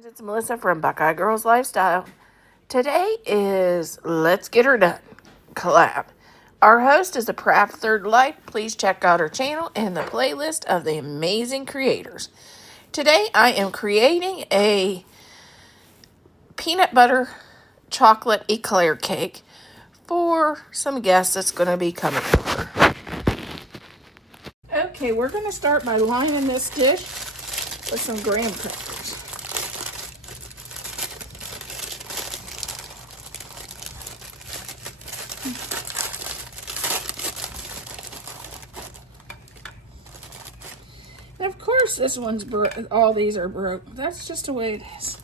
Friends, it's Melissa from Buckeye Girls Lifestyle. Today is Let's Get Her Done collab. Our host is a proud third life. Please check out her channel and the playlist of the amazing creators. Today I am creating a peanut butter chocolate eclair cake for some guests that's going to be coming over. Okay, we're going to start by lining this dish with some graham crackers. And of course, this one's all these are broke. That's just the way it is.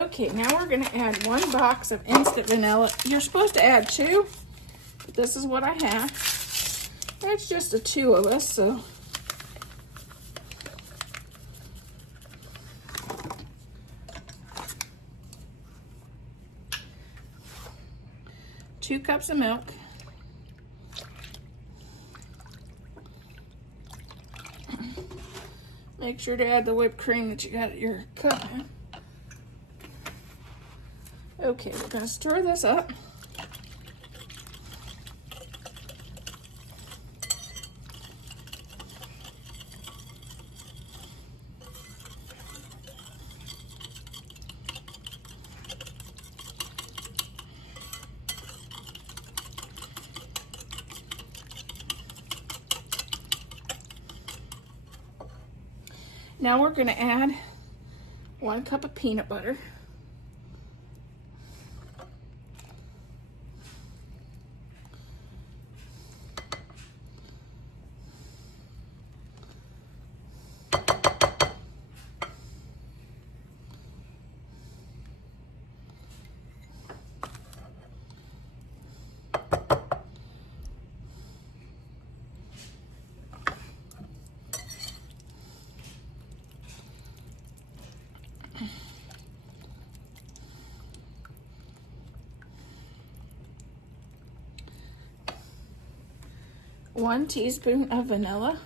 Okay, now we're gonna add 1 box of instant vanilla. You're supposed to add 2, but this is what I have. It's just the 2 of us, so. Two cups of milk. Make sure to add the whipped cream that you got at your cup. Okay, we're going to stir this up. Now we're going to add 1 cup of peanut butter. One teaspoon of vanilla.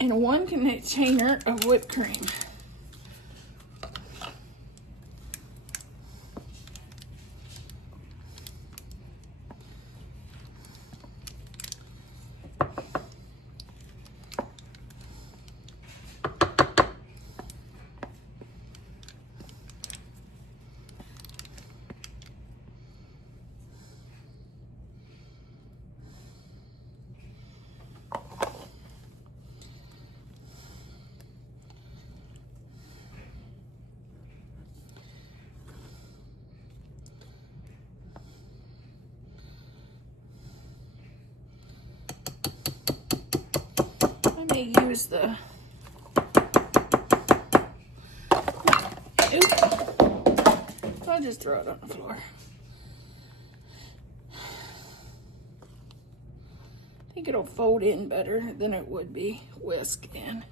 And 1 container of whipped cream. Use the I'll just throw it on the floor. I think it'll fold in better than it would be whisked in.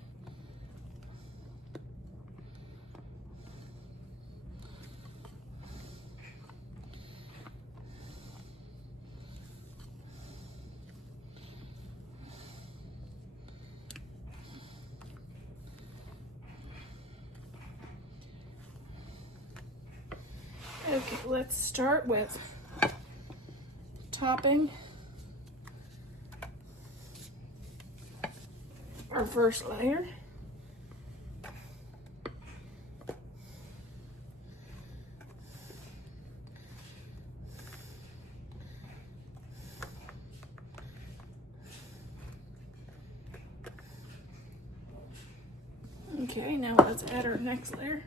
Okay, let's start with topping our first layer. Okay, now let's add our next layer.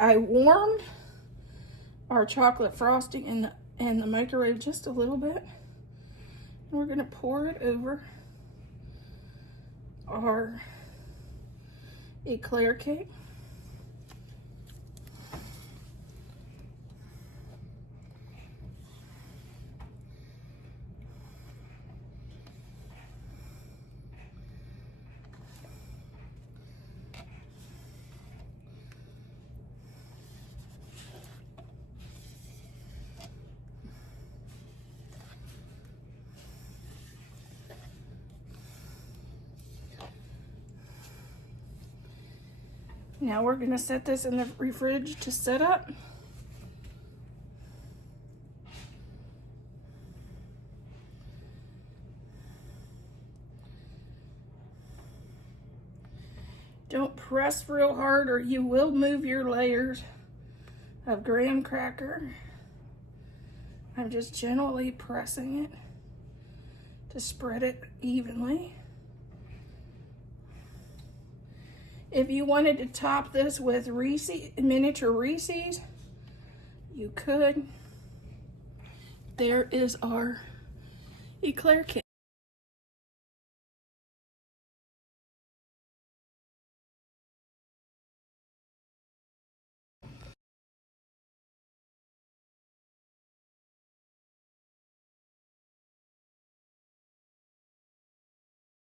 I warmed our chocolate frosting in the microwave just a little bit. We're gonna pour it over our eclair cake. Now we're gonna set this in the fridge to set up. Don't press real hard or you will move your layers of graham cracker. I'm just gently pressing it to spread it evenly. If you wanted to top this with miniature Reese's, you could. There is our eclair cake.